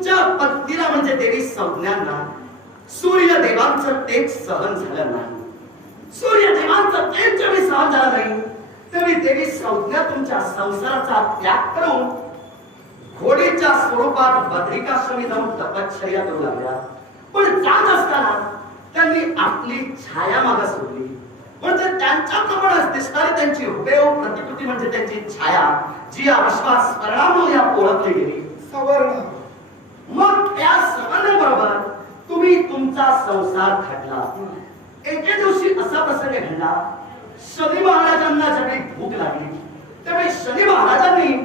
तुमच्या पत्नीला म्हणजे देवी संज्ञांना सूर्यदेवांचं तेज सहन झालं नाही. सूर्यदेवांचं तेज जेव्हा सहन झालं नाही तेव्हा देवी संज्ञा तुमच्या संसाराचा त्याग करून घोडीच्या स्वरूपात बद्रिकाश्रमी जाऊन तपश्चर्या करू लागल्या. पण जात असताना त्यांनी आपली छाया मागे सोडली. म्हणजे त्यांच्याप्रमाणेच दिसणारी त्यांची हुबेहूब प्रतिकृती म्हणजे त्यांची छाया, जी या विश्वास स्मरणामुळे ओळखली गेली. सवर्ण. मग त्या सवरणाबरोबर तुम्ही तुमचा संसार घडला. एके दिवशी असा प्रसंग घडला, शनी महाराजांना ज्यावेळी भूक लागली त्यावेळी शनी महाराजांनी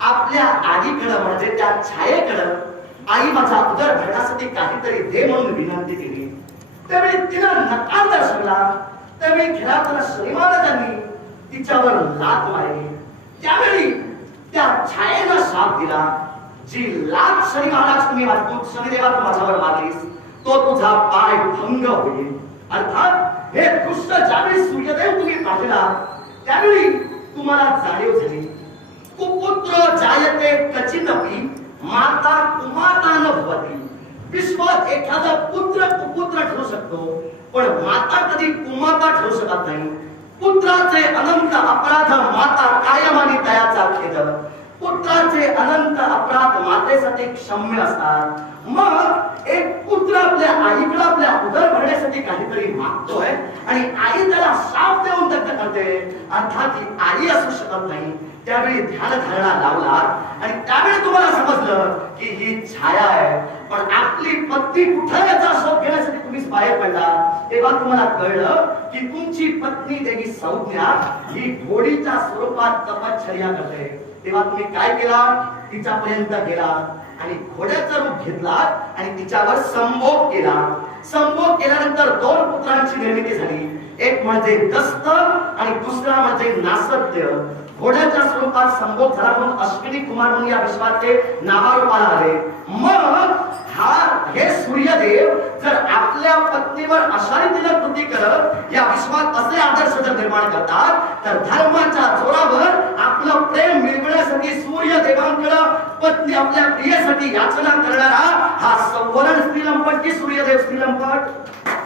आपल्या आईकडं म्हणजे त्या छायेकडं आई माझा उदर भरण्यासाठी काहीतरी दे म्हणून विनंती केली. त्यावेळी तिला नकार दर्शवला. त्यावेळी घरातल्या शनी महाराजांनी तिच्यावर लाथ मारली. त्यावेळी त्या छायेला शाप दिला, जी लाथ शनी महाराज तुम्ही अद्भुत शनिदेवा तू माझ्यावर मारलीस तो तुझा पाय भंग होईल. अर्थात हे दुष्ट ज्यावेळी सूर्यदेव तुम्ही पाहिला त्यावेळी तुम्हाला जाणीव झाली, कुपुत्र जायते क्वचिदपि माता कुमाता न भवति. विश्वात एखादा पुत्र कुपुत्र ठरू शकतो पण माता कधी कुमाता ठरू शकत नाही. पुत्राचे अनंत अपराध माता कायम आणि दयाचा खेद. पुत्राचे अनंत अपराध मातेसाठी क्षम्य असतात. मग एक पुत्र आपल्या आईकडे आपल्या उदर भरण्यासाठी काहीतरी मागतोय आणि आई त्याला शाप देऊन दत्त करते. अर्थात ही आई असू शकत नाही. त्यावेळी ध्यान धारणा लावला आणि त्यावेळी तुम्हाला समजलं की ही छाया आहे. पण आपली पत्नी कुठे याचा शोध घेण्यासाठी तुम्ही बाहेर पडला तेव्हा तुम्हाला कळलं की तुमची पत्नी देवी संज्ञा ही घोडीच्या स्वरूपात तपश्चर्या करते. तेव्हा तुम्ही काय केला, तिच्यापर्यंत गेला आणि घोड्याचं रूप घेतला आणि तिच्यावर संभोग केला. संभोग केल्यानंतर दोन पुत्रांची निर्मिती झाली. एक म्हणजे दस्त आणि दुसरा म्हणजे नासत्य. घोड्याच्या स्वरूपात संभोग झाला म्हणून अश्विनी कुमार म्हणून या विश्वाचे नावारूपाला आले. मग हे सूर्यदेव जर आपल्या पत्नीवर अशा रीतीने कृती करत या विश्वात असे आदर्श जर निर्माण करतात तर धर्माच्या जोरावर आपलं प्रेम मिळवण्यासाठी सूर्यदेवांकडे पत्नी आपल्या प्रियेसाठी याचना करणारा हा सवर्ण स्त्रीलंपट की सूर्यदेव स्त्रीलंपट?